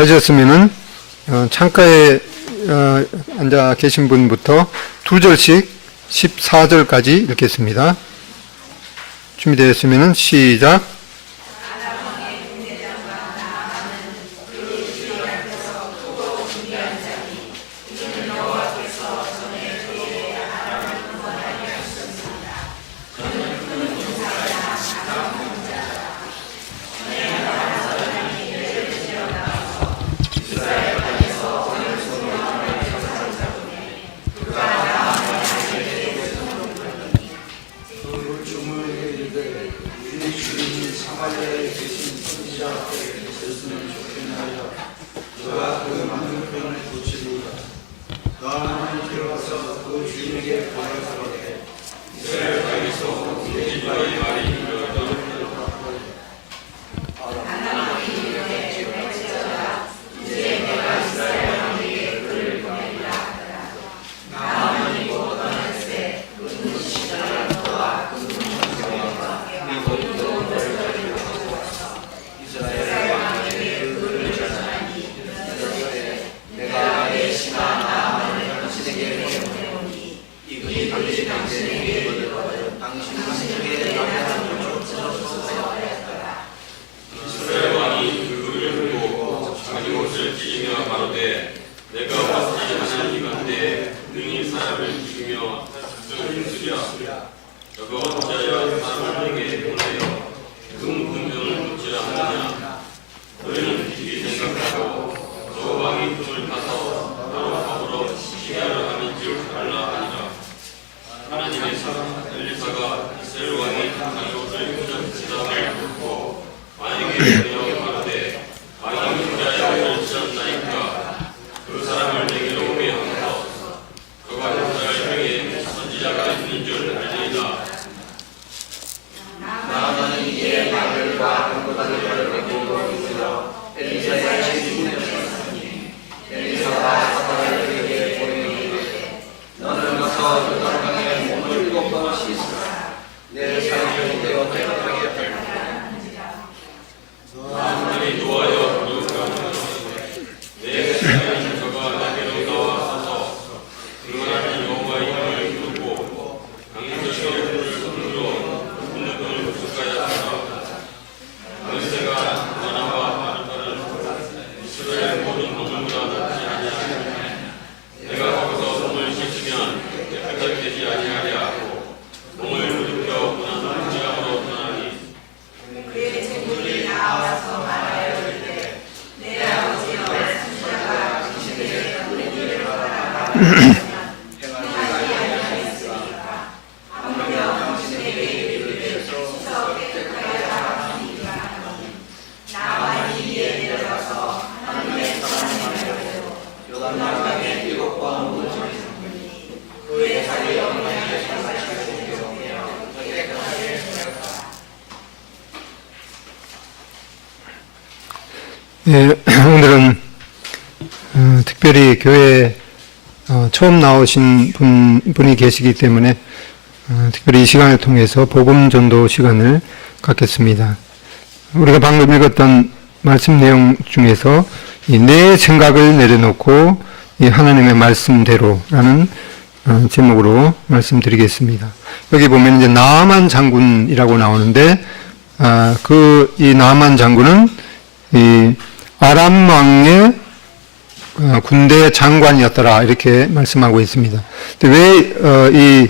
찾으셨으면은 창가에 앉아 계신 분부터 두 절씩 14절까지 읽겠습니다. 준비되었으면은 시작. 오늘은 특별히 교회에 처음 나오신 분이 계시기 때문에 특별히 이 시간을 통해서 복음 전도 시간을 갖겠습니다. 우리가 방금 읽었던 말씀 내용 중에서 내 생각을 내려놓고 이 하나님의 말씀대로라는 제목으로 말씀드리겠습니다. 여기 보면 이제 나아만 장군이라고 나오는데 이 나아만 장군은 이 아람 왕의 군대 장관이었더라 이렇게 말씀하고 있습니다. 왜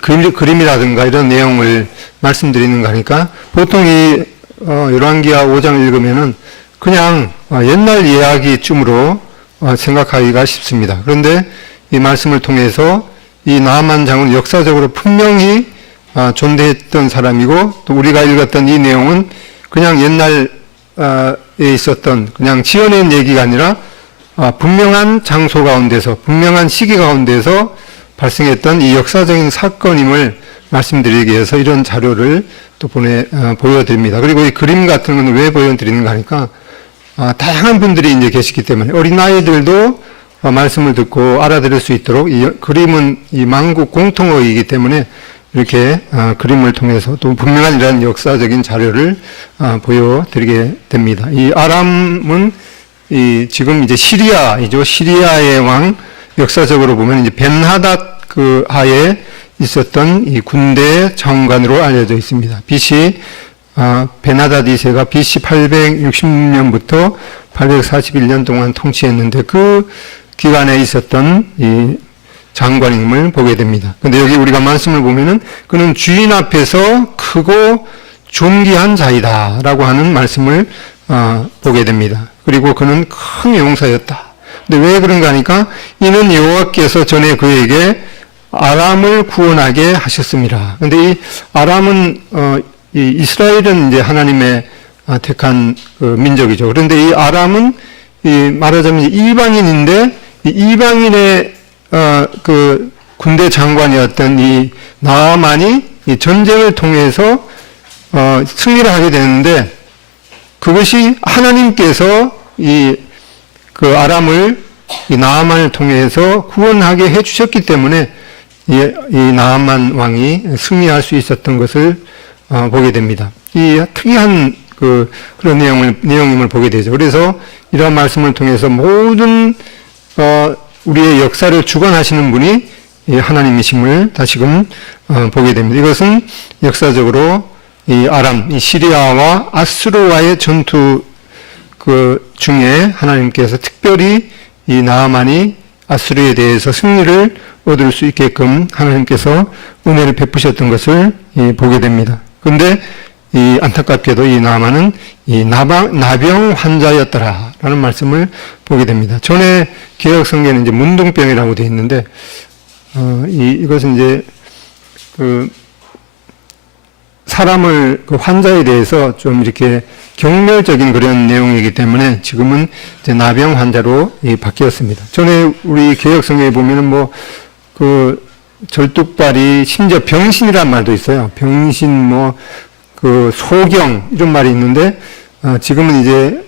그림이라든가 이런 내용을 말씀드리는가 하니까 보통 이 열왕기하 5장을 읽으면은 그냥 옛날 이야기쯤으로 생각하기가 쉽습니다. 그런데 이 말씀을 통해서 이 나아만 장군은 역사적으로 분명히 존재했던 사람이고 또 우리가 읽었던 이 내용은 그냥 옛날에 있었던 그냥 지어낸 얘기가 아니라 분명한 장소 가운데서 분명한 시기 가운데서 발생했던 이 역사적인 사건임을 말씀드리기 위해서 이런 자료를 또 보여드립니다. 그리고 이 그림 같은 건 왜 보여드리는가 하니까 다양한 분들이 이제 계시기 때문에 어린아이들도 말씀을 듣고 알아들을 수 있도록 이 그림은 이 만국 공통어이기 때문에 이렇게 그림을 통해서 또 분명한 이런 역사적인 자료를 보여드리게 됩니다. 이 아람은 지금 이제 시리아이죠. 시리아의 왕, 역사적으로 보면 이제 벤하닷 그 하에 있었던 이 군대 장관으로 알려져 있습니다. BC, 벤하닷 2세가 BC 860년부터 841년 동안 통치했는데 그 기간에 있었던 이 장관임을 보게 됩니다. 근데 여기 우리가 말씀을 보면은 그는 주인 앞에서 크고 존귀한 자이다라고 하는 말씀을 보게 됩니다. 그리고 그는 큰 용사였다. 근데 왜 그런가 하니까 이는 여호와께서 전에 그에게 아람을 구원하게 하셨습니다. 근데 이 아람은 이 이스라엘은 이제 하나님의 택한 그 민족이죠. 그런데 이 아람은 말하자면 이방인인데 이 이방인의 그 군대 장관이었던 이 나아만이 이 전쟁을 통해서 승리를 하게 되는데 그것이 하나님께서 그 아람을 이 나아만을 통해서 구원하게 해주셨기 때문에 이 나아만 왕이 승리할 수 있었던 것을 보게 됩니다. 이 특이한 그런 내용임을 보게 되죠. 그래서 이러한 말씀을 통해서 모든 우리의 역사를 주관하시는 분이 하나님이심을 다시금 보게 됩니다. 이것은 역사적으로 이 아람, 이 시리아와 아수르와의 전투 그 중에 하나님께서 특별히 이 나아만이 아수르에 대해서 승리를 얻을 수 있게끔 하나님께서 은혜를 베푸셨던 것을 보게 됩니다. 그런데 이 안타깝게도 이 나아만은 이 나병 환자였더라라는 말씀을 보게 됩니다. 전에 개역 성경에는 이제 문둥병이라고 되어 있는데 이것은 이제 그 사람을 그 환자에 대해서 좀 이렇게 경멸적인 그런 내용이기 때문에 지금은 이제 나병 환자로 바뀌었습니다. 전에 우리 개역 성경에 보면은 뭐 그 절뚝발이 심지어 병신이란 말도 있어요. 병신 뭐 그 소경 이런 말이 있는데 지금은 이제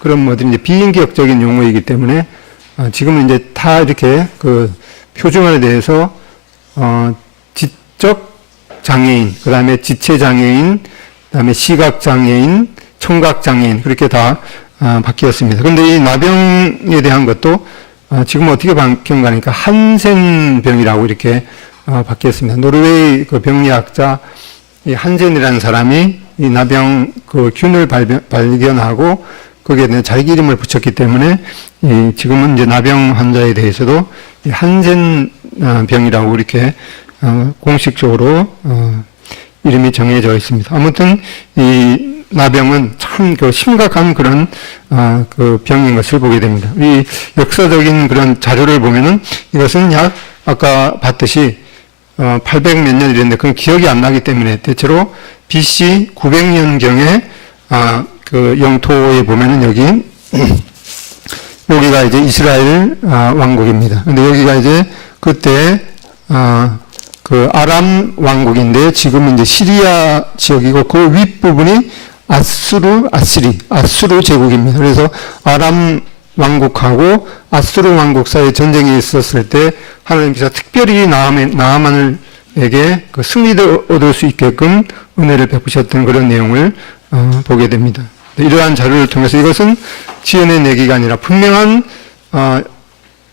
그런 뭐든 이제 비인격적인 용어이기 때문에 지금은 이제 다 이렇게 그 표준화에 대해서 지적 장애인, 그 다음에 지체 장애인, 그 다음에 시각 장애인, 청각 장애인 그렇게 다 바뀌었습니다. 그런데 이 나병에 대한 것도 지금 어떻게 바뀐가 하니까 한센병이라고 이렇게 바뀌었습니다. 노르웨이 그 병리학자 이 한센이라는 사람이 이 나병 그 균을 발견하고 거기에 대한 자기 이름을 붙였기 때문에 지금은 이제 나병 환자에 대해서도 이 한센병이라고 이렇게 공식적으로 이름이 정해져 있습니다. 아무튼 이 나병은 참 그 심각한 그런 그 병인 것을 보게 됩니다. 이 역사적인 그런 자료를 보면은 이것은 약 아까 봤듯이 800 몇 년 이랬는데 그건 기억이 안 나기 때문에 대체로 BC 900년경에 그 영토에 보면은 여기가 이제 이스라엘 왕국입니다. 근데 여기가 이제 그때 그 아람 왕국인데 지금은 이제 시리아 지역이고 그 윗부분이 아수르 제국입니다. 그래서 아람 왕국하고 아수르 왕국 사이에 전쟁이 있었을 때 하나님께서 특별히 나아만에게 그 승리를 얻을 수 있게끔 은혜를 베푸셨던 그런 내용을 보게 됩니다. 이러한 자료를 통해서 이것은 지어낸 얘기가 아니라 분명한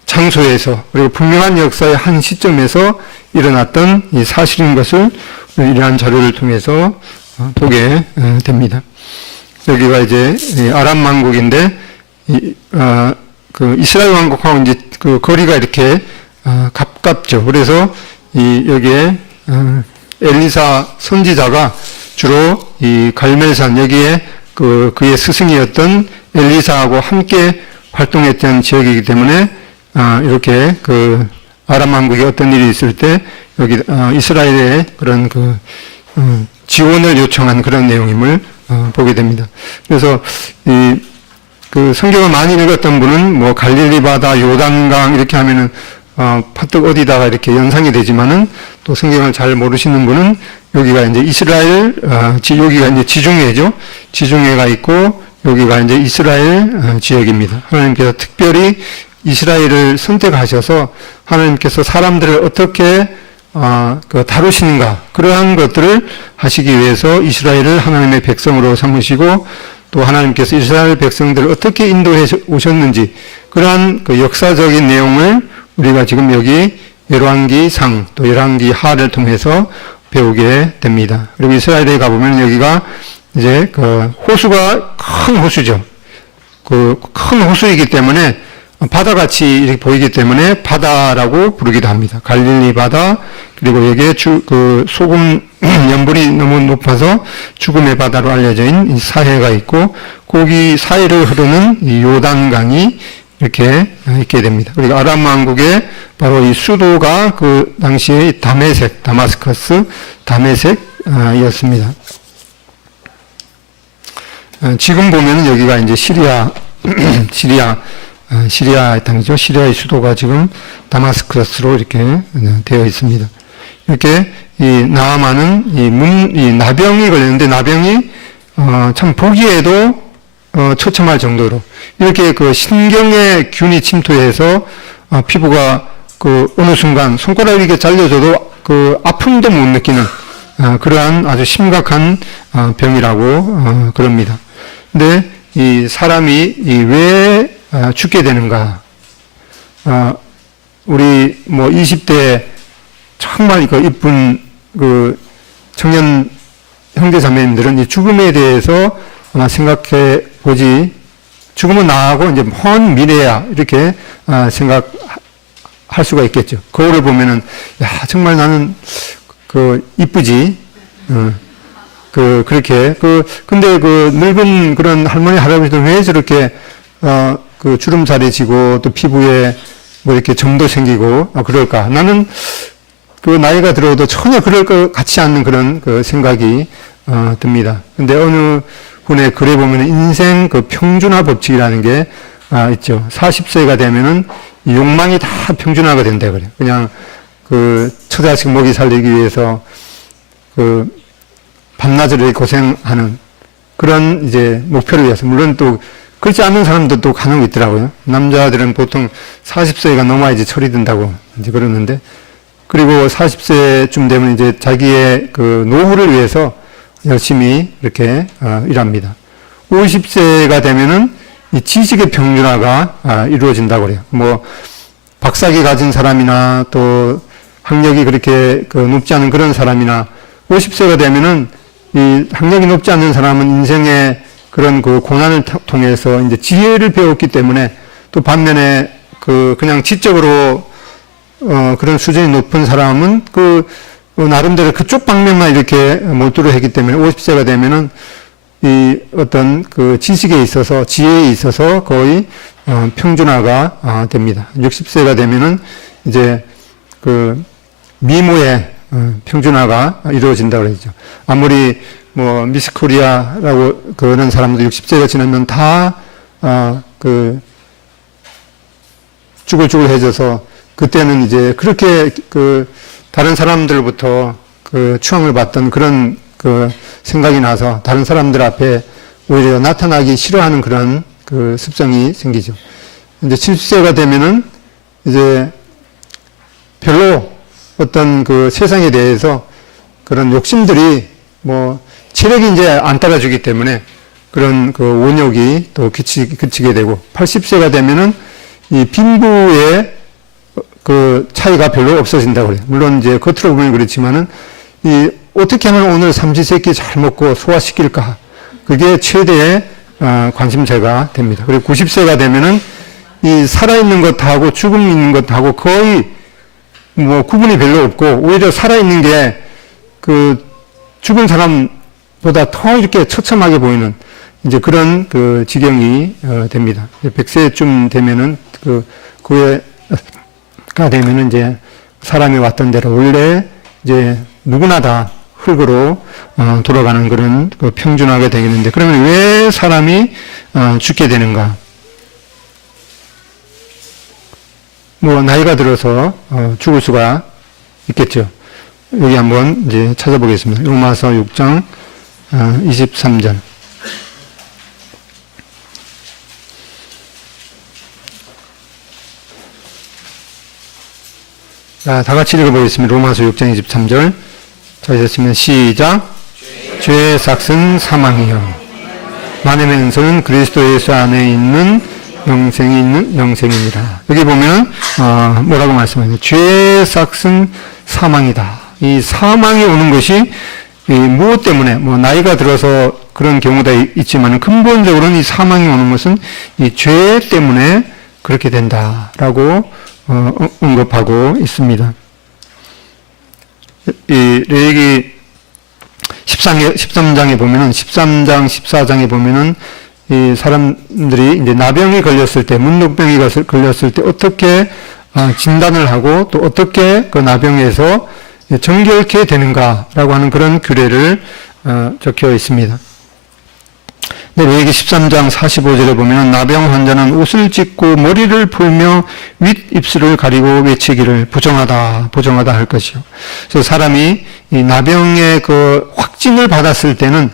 장소에서 그리고 분명한 역사의 한 시점에서 일어났던 이 사실인 것을 이러한 자료를 통해서 보게 됩니다. 여기가 이제 아람 왕국인데 그 이스라엘 왕국하고 이제 그 거리가 이렇게 가깝죠. 그래서 여기에 엘리사 선지자가 주로 이 갈멜산 여기에 그의 스승이었던 엘리사하고 함께 활동했던 지역이기 때문에 이렇게 그 아람 왕국에 어떤 일이 있을 때 여기 이스라엘의 그런 지원을 요청한 그런 내용임을 보게 됩니다. 그래서 그 성경을 많이 읽었던 분은 뭐 갈릴리 바다, 요단강 이렇게 하면은 퍼뜩 어디다가 이렇게 연상이 되지만은 또 성경을 잘 모르시는 분은 여기가 이제 이스라엘 여기가 이제 지중해죠. 지중해가 있고 여기가 이제 이스라엘 지역입니다. 하나님께서 특별히 이스라엘을 선택하셔서 하나님께서 사람들을 어떻게 다루시는가 그러한 것들을 하시기 위해서 이스라엘을 하나님의 백성으로 삼으시고 또 하나님께서 이스라엘 백성들을 어떻게 인도해 오셨는지 그러한 그 역사적인 내용을 우리가 지금 여기 열왕기상 또 열왕기하를 통해서 배우게 됩니다. 그리고 이스라엘에 가보면 여기가 이제 그 호수가 큰 호수죠. 그 큰 호수이기 때문에 바다같이 이렇게 보이기 때문에 바다라고 부르기도 합니다. 갈릴리 바다, 그리고 여기에 그 소금 염분이 너무 높아서 죽음의 바다로 알려져 있는 이 사해가 있고, 거기 사해를 흐르는 이 요단강이 이렇게 있게 됩니다. 그리고 아람 왕국의 바로 이 수도가 그 당시에 다메섹, 다마스커스 다메섹이었습니다. 지금 보면 여기가 이제 시리아 땅이죠. 시리아의 수도가 지금 다마스커스로 이렇게 되어 있습니다. 이렇게 이 나아만은 이 나병이 걸렸는데, 나병이 참 보기에도 처참할 정도로 이렇게 그 신경의 균이 침투해서 피부가 그 어느 순간 손가락이 이렇게 잘려져도 그 아픔도 못 느끼는 그러한 아주 심각한 병이라고 그럽니다. 근데 이 사람이 왜 죽게 되는가? 우리 뭐 20대 정말 그 이쁜 그 청년 형제 자매님들은 이 죽음에 대해서 아마 생각해 보지, 죽음은 나하고 이제 먼 미래야 이렇게 생각할 수가 있겠죠. 거울을 보면은 야 정말 나는 그 이쁘지. 그렇게 근데 그 늙은 그런 할머니 할아버지들 왜 저렇게 그 주름살이 지고 또 피부에 뭐 이렇게 점도 생기고 그럴까? 나는 그 나이가 들어도 전혀 그럴 것 같지 않는 그런 그 생각이 듭니다. 근데 어느 분의 글에 보면 인생 그 평준화 법칙이라는 게 있죠. 40세가 되면은 욕망이 다 평준화가 된다 그래요. 그냥 그 처자식 먹이 살리기 위해서 그 밤낮을 고생하는 그런 이제 목표를 위해서, 물론 또 그렇지 않은 사람도 또 간혹 있더라고요. 남자들은 보통 40세가 넘어야지 철이 든다고 이제 그러는데, 그리고 40세쯤 되면 이제 자기의 그 노후를 위해서 열심히 이렇게 일합니다. 50세가 되면은 이 지식의 평준화가 이루어진다고 그래요. 뭐 박사학위 가진 사람이나 또 학력이 그렇게 그 높지 않은 그런 사람이나 50세가 되면은 이 학력이 높지 않은 사람은 인생의 그런 그 고난을 통해서 이제 지혜를 배웠기 때문에, 또 반면에 그냥 지적으로 그런 수준이 높은 사람은 나름대로 그쪽 방면만 이렇게 몰두를 했기 때문에 50세가 되면은 이 어떤 그 지식에 있어서, 지혜에 있어서 거의 평준화가 됩니다. 60세가 되면은 이제 그 미모의 평준화가 이루어진다고 그러죠. 아무리 뭐 미스 코리아라고 그런 사람도 60세가 지나면 다 쭈글쭈글해져서, 그때는 이제 그렇게 그 다른 사람들부터 그 추앙을 받던 그런 그 생각이 나서 다른 사람들 앞에 오히려 나타나기 싫어하는 그런 그 습성이 생기죠. 이제 70세가 되면은 이제 별로 어떤 그 세상에 대해서 그런 욕심들이 뭐 체력이 이제 안 따라주기 때문에 그런 그 원욕이 또 그치게 되고, 80세가 되면은 이 빈부의 그 차이가 별로 없어진다고 그래요. 물론 이제 겉으로 보면 그렇지만은 이 어떻게 하면 오늘 삼시세끼 잘 먹고 소화시킬까? 그게 최대의 관심사가 됩니다. 그리고 90세가 되면은 이 살아있는 것하고 죽음 있는 것하고 거의 뭐 구분이 별로 없고, 오히려 살아있는 게 그 죽은 사람보다 더 이렇게 처참하게 보이는 이제 그런 그 지경이 됩니다. 100세쯤 되면은 그가 되면은 이제 사람이 왔던 대로 원래 이제 누구나 다 흙으로 돌아가는 그런 그 평준화가 되겠는데, 그러면 왜 사람이 죽게 되는가? 뭐 나이가 들어서 죽을 수가 있겠죠. 여기 한번 이제 찾아보겠습니다. 로마서 6장 23절. 자, 다 같이 읽어보겠습니다. 로마서 6장 23절. 자, 이제 시작. 죄의 삭은 사망이요 만의 명성은 그리스도 예수 안에 있는 영생이니라. 여기 보면 뭐라고 말씀하세요? 죄의 삭은 사망이다. 이 사망이 오는 것이 무엇 때문에, 나이가 들어서 그런 경우도 있지만 근본적으로는 이 사망이 오는 것은 이 죄 때문에 그렇게 된다라고 언급하고 있습니다. 이 레위기 13장에 보면은 13장, 14장에 보면은 이 사람들이 이제 나병이 걸렸을 때, 문둥병이 걸렸을 때 어떻게 진단을 하고 또 어떻게 그 나병에서 정결케 되는가라고 하는 그런 규례를 적혀 있습니다. 레위기 13장 45절에 보면 나병 환자는 옷을 찢고 머리를 풀며 윗입술을 가리고 외치기를 부정하다 할 것이요. 그래서 사람이 이 나병의 그 확진을 받았을 때는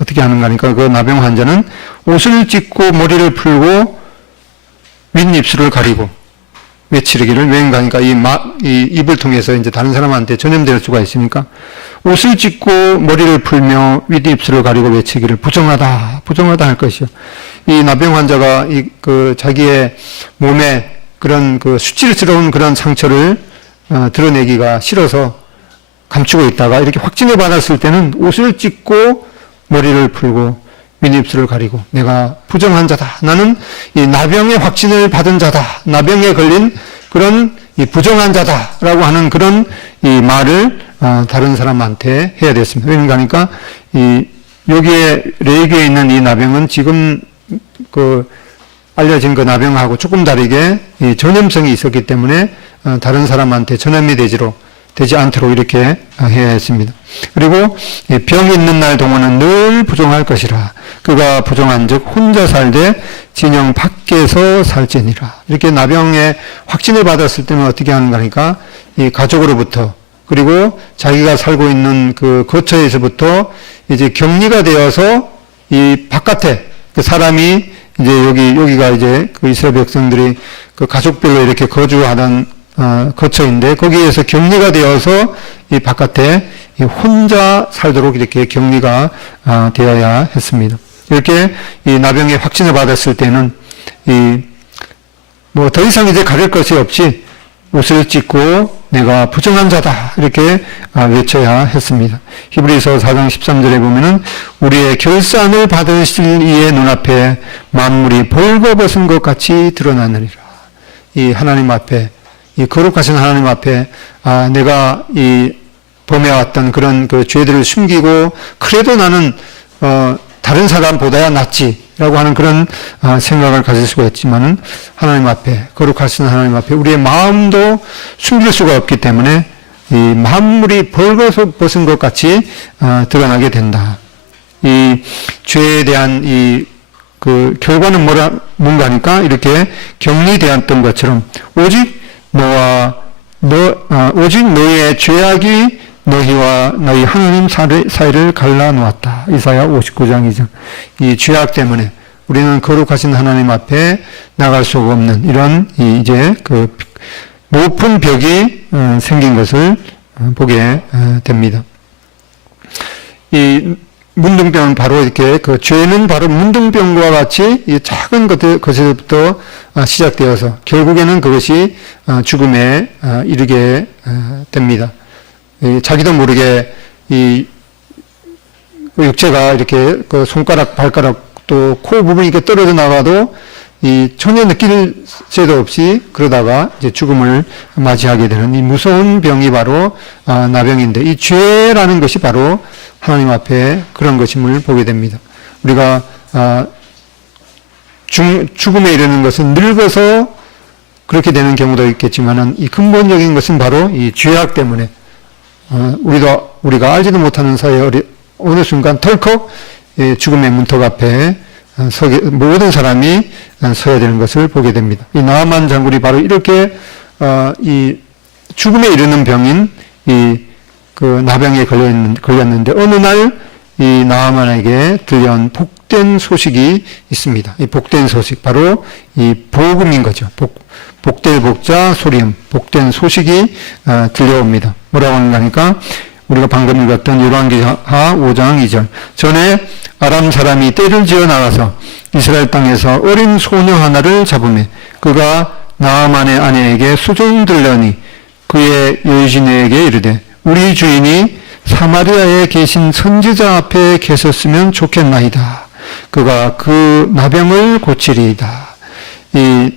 어떻게 하는가 하니까 그 나병 환자는 옷을 찢고 머리를 풀고 윗입술을 가리고 외치기를, 왜인가 하니까 이 입을 통해서 이제 다른 사람한테 전염될 수가 있으니까 옷을 찢고 머리를 풀며 윗입술을 가리고 외치기를 부정하다 할 것이요. 이 나병 환자가 그 자기의 몸에 그런 그 수치스러운 그런 상처를 드러내기가 싫어서 감추고 있다가 이렇게 확진을 받았을 때는 옷을 찢고 머리를 풀고 윗입술을 가리고 내가 부정한 자다. 나는 이 나병의 확진을 받은 자다. 나병에 걸린 그런 이 부정한 자다라고 하는 그런 이 말을 다른 사람한테 해야 됐습니다. 그러니까 이 여기에 레위기에 있는 이 나병은 지금 그 알려진 그 나병하고 조금 다르게 이 전염성이 있었기 때문에 다른 사람한테 전염이 되지 않도록 이렇게 해야 했습니다. 그리고 병이 있는 날 동안은 늘 부정할 것이라. 그가 부정한 즉 혼자 살되 진영 밖에서 살지니라. 이렇게 나병에 확진을 받았을 때는 어떻게 하는가 하니까 이 가족으로부터 그리고 자기가 살고 있는 그 거처에서부터 이제 격리가 되어서 이 바깥에 그 사람이 이제 여기가 이제 그 이스라엘 백성들이 그 가족별로 이렇게 거주하던 거처인데 거기에서 격리가 되어서 이 바깥에 혼자 살도록 이렇게 격리가 되어야 했습니다. 이렇게 이 나병에 확진을 받았을 때는 뭐 더 이상 이제 가릴 것이 없이 옷을 찢고 내가 부정한 자다 이렇게 외쳐야 했습니다. 히브리서 4장 13절에 보면은 우리의 결산을 받으실 이의 눈앞에 만물이 벌거벗은 것 같이 드러나느니라. 이 하나님 앞에 이 거룩하신 하나님 앞에 내가 이 범해왔던 그런 그 죄들을 숨기고 그래도 나는 다른 사람보다야 낫지라고 하는 그런 생각을 가질 수가 있지만은 하나님 앞에 거룩하신 하나님 앞에 우리의 마음도 숨길 수가 없기 때문에 이 만물이 벌거벗은 것 같이 드러나게 된다. 이 죄에 대한 그 결과는 뭔가 하니까 이렇게 격리되었던 것처럼 오직 너의 죄악이 너희와 너희 하나님 사이를 갈라놓았다. 이사야 59장 2절. 이 죄악 때문에 우리는 거룩하신 하나님 앞에 나갈 수가 없는 이런 이제 그 높은 벽이 생긴 것을 보게 됩니다. 이 문둥병은 바로 이렇게 그 죄는 바로 문둥병과 같이 이 작은 것에서부터 시작되어서 결국에는 그것이 죽음에 이르게 됩니다. 자기도 모르게 이 육체가 이렇게 그 손가락, 발가락 또 코 부분이 이렇게 떨어져 나가도 전혀 느낄 새도 없이 그러다가 이제 죽음을 맞이하게 되는 이 무서운 병이 바로 나병인데 이 죄라는 것이 바로 하나님 앞에 그런 것임을 보게 됩니다. 우리가 죽음에 이르는 것은 늙어서 그렇게 되는 경우도 있겠지만은 이 근본적인 것은 바로 이 죄악 때문에 우리가 알지도 못하는 사이에 어느 순간 덜컥 죽음의 문턱 앞에 모든 사람이 서야 되는 것을 보게 됩니다. 이 나아만 장군이 바로 이렇게 이 죽음에 이르는 병인 그 나병에 걸렸는데 어느 날 이 나아만에게 들려온 복된 소식이 있습니다. 이 복된 소식 바로 이 복음인 거죠. 복될 복자 소리음 복된 소식이 들려옵니다. 뭐라고 하는가 하니까 우리가 방금 읽었던 열왕기하 5장 2절. 전에 아람 사람이 떼를 지어 나가서 이스라엘 땅에서 어린 소녀 하나를 잡으매 그가 나아만의 아내에게 수종 들려니 그의 여주인에게 이르되 우리 주인이 사마리아에 계신 선지자 앞에 계셨으면 좋겠나이다. 그가 그 나병을 고치리이다. 이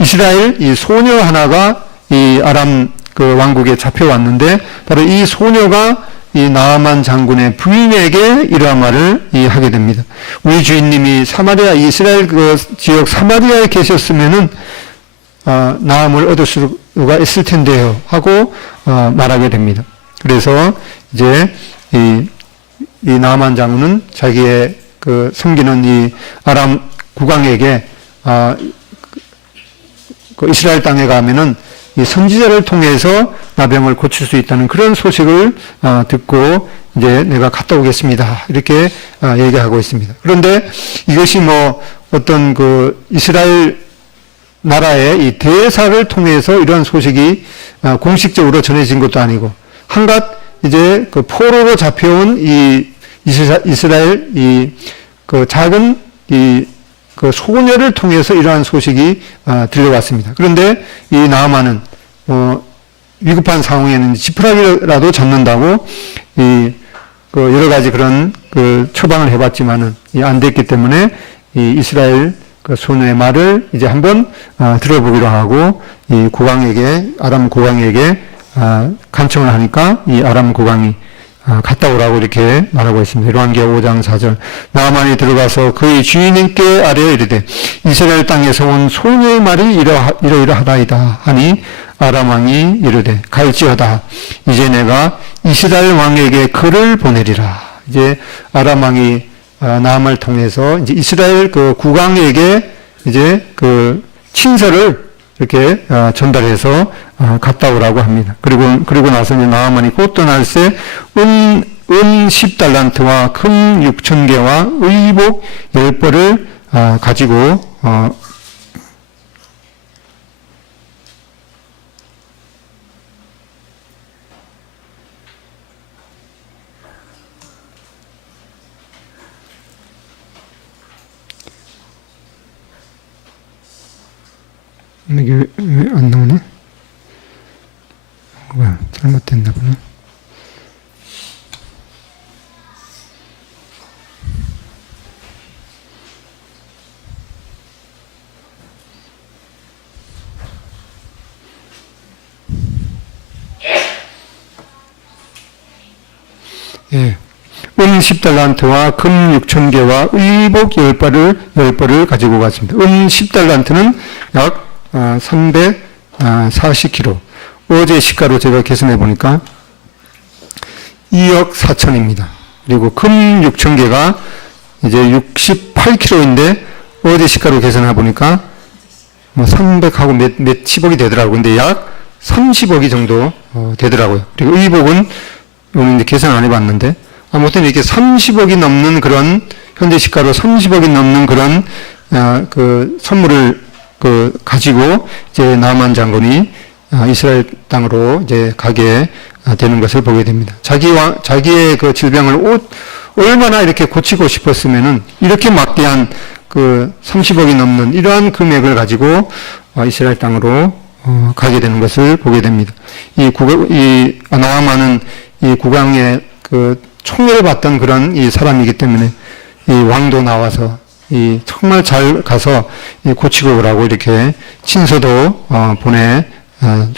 이스라엘 이 소녀 하나가 이 아람 그 왕국에 잡혀왔는데 바로 이 소녀가 이 나아만 장군의 부인에게 이러한 말을 하게 됩니다. 우리 주인님이 사마리아 이스라엘 그 지역 사마리아에 계셨으면은 나음을 얻을 수가 있을 텐데요 하고 말하게 됩니다. 그래서 이제 이 나아만 장군은 자기의 그 섬기는 이 아람 국왕에게 그 이스라엘 땅에 가면은 이 선지자를 통해서 나병을 고칠 수 있다는 그런 소식을 듣고 이제 내가 갔다 오겠습니다. 이렇게 얘기하고 있습니다. 그런데 이것이 뭐 어떤 그 이스라엘 나라의 이 대사를 통해서 이러한 소식이 공식적으로 전해진 것도 아니고 한갓 이제 그 포로로 잡혀온 이 이스라엘 이 그 작은 이 그 소녀를 통해서 이러한 소식이 들려왔습니다. 그런데 이 나아만은 위급한 상황에는 지푸라기라도 잡는다고 이 그 여러 가지 그런 그 처방을 해봤지만은 안 됐기 때문에 이 이스라엘 그 소녀의 말을 이제 한번 들어보기로 하고 이 국왕에게 아람 국왕에게 간청을 하니까 이 아람 국왕이 갔다 오라고 이렇게 말하고 있습니다. 열왕기하 5장 4절. 나아만이 들어가서 그의 주인님께 아뢰어 이르되 이스라엘 땅에서 온 소녀의 말이 이러이러하다이다 하니 아람 왕이 이르되 갈지어다 이제 내가 이스라엘 왕에게 글을 보내리라. 이제 아람 왕이 나아만을 통해서 이제 이스라엘 그 국왕에게 이제 그 친서를 이렇게 전달해서 갔다 오라고 합니다. 그리고 나서 이제 나아만이 곧 떠날새 은 10달란트와 금 6,000개와 의복 10벌을 가지고 이게 왜 안 나오네? 뭐야, 잘못됐나 보네. 예. 은 10달란트와 금 6,000개와 의복 10벌을 가지고 갔습니다. 은 10달란트는 약 340kg. 어제 시가로 제가 계산해 보니까 2억 4천입니다. 그리고 금 6,000개가 이제 68kg인데 어제 시가로 계산해 보니까 뭐 300하고 몇십억이 되더라고요. 근데 약 30억이 정도 되더라고요. 그리고 의복은 오늘 이제 계산 안 해봤는데 아무튼 이렇게 30억이 넘는 그런 현재 시가로 30억이 넘는 그런 그 선물을 가지고 이제 나아만 장군이 이스라엘 땅으로 이제 가게 되는 것을 보게 됩니다. 자기의 그 질병을 얼마나 이렇게 고치고 싶었으면은 이렇게 막대한 그 30억이 넘는 이러한 금액을 가지고 이스라엘 땅으로 가게 되는 것을 보게 됩니다. 이 나아만은 이 국왕의 그 총애를 받던 그런 이 사람이기 때문에 이 왕도 나와서 이 정말 잘 가서 고치고 오라고 이렇게 친서도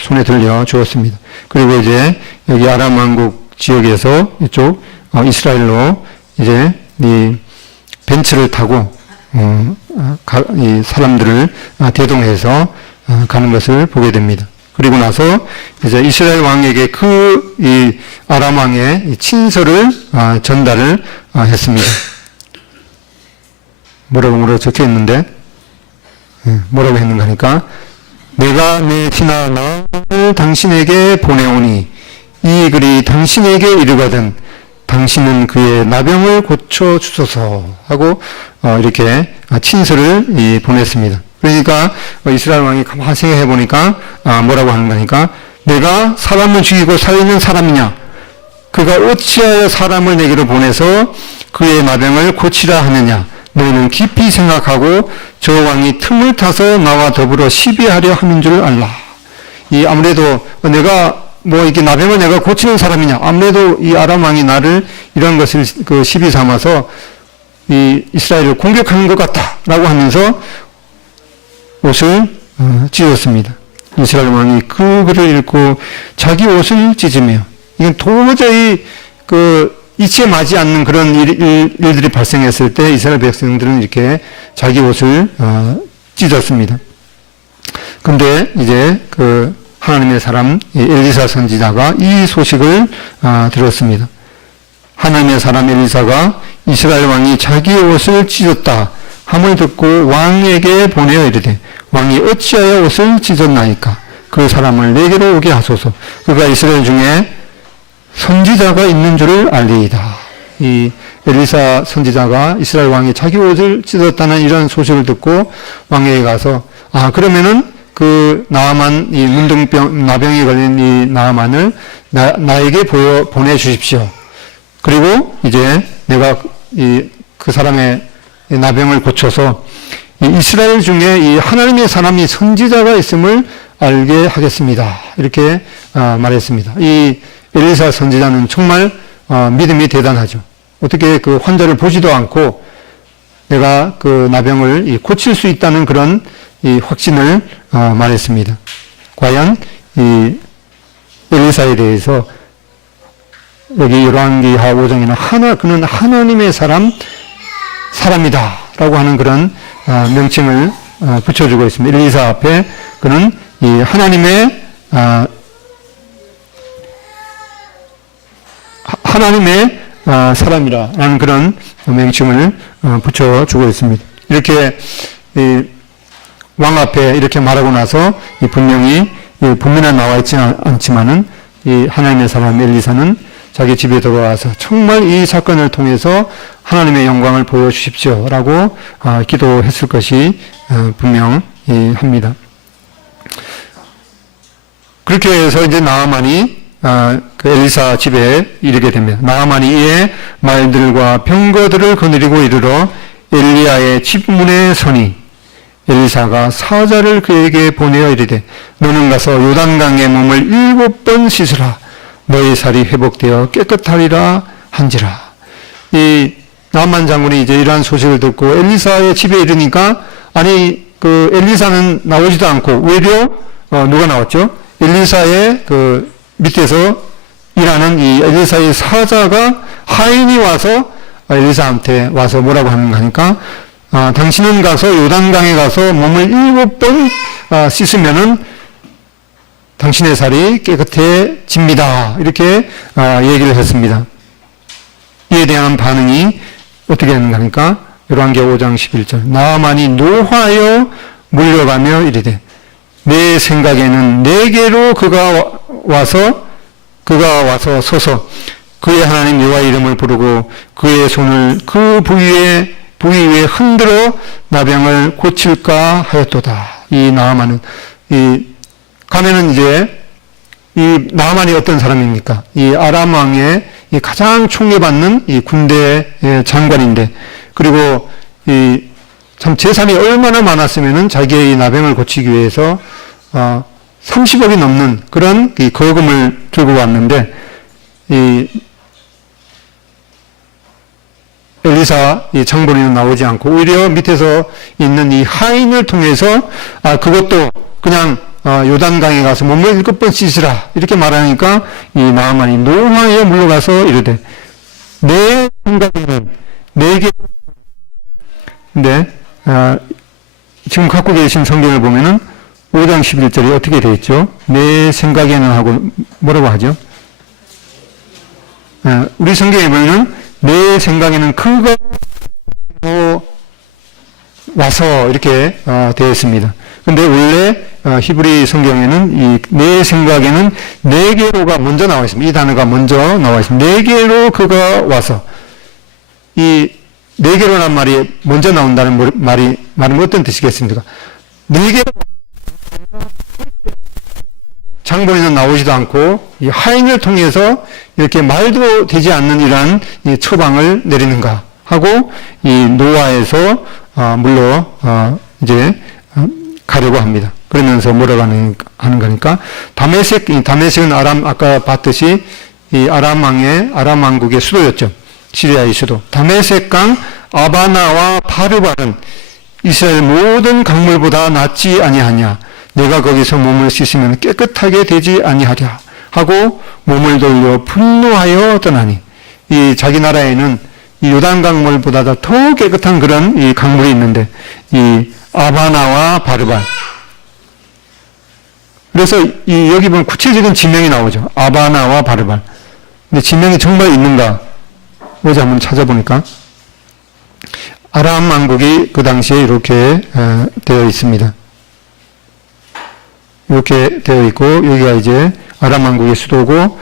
손에 들려 주었습니다. 그리고 이제 여기 아람 왕국 지역에서 이쪽 이스라엘로 이제 이 벤츠를 타고 이 사람들을 대동해서 가는 것을 보게 됩니다. 그리고 나서 이제 이스라엘 왕에게 이 아람 왕의 친서를 전달을 했습니다. 뭐라고 적혀 있는데, 뭐라고 했는가 하니까, 내가 내 신하 나아만을 당신에게 보내오니, 이 글이 당신에게 이르거든, 당신은 그의 나병을 고쳐 주소서 하고, 이렇게 친서를 보냈습니다. 그러니까, 이스라엘 왕이 가만히 생각해 보니까, 뭐라고 하는가 하니까, 내가 사람을 죽이고 살리는 사람이냐? 그가 어찌하여 사람을 내게로 보내서 그의 나병을 고치라 하느냐? 너희는 깊이 생각하고 저 왕이 틈을 타서 나와 더불어 시비하려 하는 줄 알라. 이 아무래도 내가 뭐 이게 나병을 내가 고치는 사람이냐? 아무래도 이 아람 왕이 나를 이런 것을 그 시비 삼아서 이 이스라엘을 공격하는 것 같다라고 하면서 옷을 찢었습니다. 이스라엘 왕이 그 글을 읽고 자기 옷을 찢으며, 이건 도저히 이치에 맞지 않는 그런 일들이 발생했을 때 이스라엘 백성들은 이렇게 자기 옷을 찢었습니다. 근데 이제 하나님의 사람 엘리사 선지자가 이 소식을 들었습니다. 하나님의 사람 엘리사가 이스라엘 왕이 자기 옷을 찢었다 함을 듣고 왕에게 보내어 이르되, 왕이 어찌하여 옷을 찢었나이까? 그 사람을 내게로 오게 하소서. 그가 이스라엘 중에 선지자가 있는 줄을 알리이다. 이 엘리사 선지자가 이스라엘 왕이 자기 옷을 찢었다는 이런 소식을 듣고 왕에게 가서, 그러면은 그 나아만, 이 나병이 걸린 이 나아만을 나에게 보내주십시오. 그리고 이제 내가 그 사람의 나병을 고쳐서 이스라엘 중에 이 하나님의 사람이 선지자가 있음을 알게 하겠습니다. 이렇게 말했습니다. 이 엘리사 선지자는 정말 믿음이 대단하죠. 어떻게 그 환자를 보지도 않고 내가 그 나병을 고칠 수 있다는 그런 이 확신을 말했습니다. 과연 이 엘리사에 대해서 여기 열왕기하 5장에는 그는 하나님의 사람이다 라고 하는 그런 명칭을 붙여주고 있습니다. 엘리사 앞에 그는 이 하나님의 사람이라는 그런 명칭을 붙여주고 있습니다. 이렇게 왕 앞에 이렇게 말하고 나서 분명히 본문에 나와 있지 않지만은 이 하나님의 사람 엘리사는 자기 집에 들어와서 정말 이 사건을 통해서 하나님의 영광을 보여주십시오 라고 기도했을 것이 분명합니다. 그렇게 해서 이제 나아만이 그 엘리사 집에 이르게 됩니다. 나아만이 이에 말들과 병거들을 거느리고 이르러 엘리야의 집문에 서니 엘리사가 사자를 그에게 보내어 이르되, 너는 가서 요단강에 몸을 7번 씻으라. 너의 살이 회복되어 깨끗하리라 한지라. 이 나만 장군이 이제 이러한 소식을 듣고 엘리사의 집에 이르니까, 그 엘리사는 나오지도 않고 오히려 누가 나왔죠? 엘리사의 그 밑에서 일하는 이 엘리사의 사자가 하인이 와서 엘리사한테 와서 뭐라고 하는가 하니까, 당신은 가서 요단강에 가서 몸을 7번 씻으면은 당신의 살이 깨끗해집니다. 이렇게 얘기를 했습니다. 이에 대한 반응이 어떻게 했는가 하니까 열왕기하 5장 11절 나아만이 노하여 물려가며 이르되, 내 생각에는 내게로 그가 와서 서서 그의 하나님 여호와 이름을 부르고 그의 손을 그 부위 위에 흔들어 나병을 고칠까 하였도다. 이 나아만은 가면은 이제 이 나아만이 어떤 사람입니까? 이 아람 왕의 이 가장 총애받는 이 군대 장관인데, 그리고 이 참 재산이 얼마나 많았으면은 자기의 이 나병을 고치기 위해서 30억이 넘는 그런 이 거금을 들고 왔는데, 이 엘리사 이 장본인은 나오지 않고 오히려 밑에서 있는 이 하인을 통해서 그것도 그냥 요단강에 가서 몸을 7번 씻으라 이렇게 말하니까 이 나아만이 노하여 물러가서 이르되, 내 생각에는 내게. 근데 지금 갖고 계신 성경을 보면은 5장 11절이 어떻게 되어 있죠? 내 생각에는 하고 뭐라고 하죠? 우리 성경에 보면은 내 생각에는 그가 와서 이렇게 되어 있습니다. 근데 원래 히브리 성경에는 이 내 생각에는 내게로가 먼저 나와 있습니다. 이 단어가 먼저 나와 있습니다. 내게로 그가 와서. 이 내게로란 말이 먼저 나온다는 말은 어떤 뜻이겠습니까? 내게로 장본인은 나오지도 않고 이 하인을 통해서 이렇게 말도 되지 않는 이러한 이 처방을 내리는가 하고 이 노아에서 물로 이제 가려고 합니다. 그러면서 뭐라고 하는 거니까 다메섹은 아까 봤듯이 이 아람 왕국의 수도였죠. 시리아의 수도. 다메섹강 아바나와 바르바는 이스라엘 모든 강물보다 낫지 아니하냐. 내가 거기서 몸을 씻으면 깨끗하게 되지 아니하랴 하고 몸을 돌려 분노하여 떠나니, 이 자기 나라에는 이 요단 강물보다 더 깨끗한 그런 이 강물이 있는데 이 아바나와 바르발. 그래서 여기 보면 구체적인 지명이 나오죠. 아바나와 바르발. 근데 지명이 정말 있는가? 어제 한번 찾아보니까 아람 왕국이 그 당시에 이렇게 되어 있습니다. 이렇게 되어 있고 여기가 이제 아람 왕국의 수도고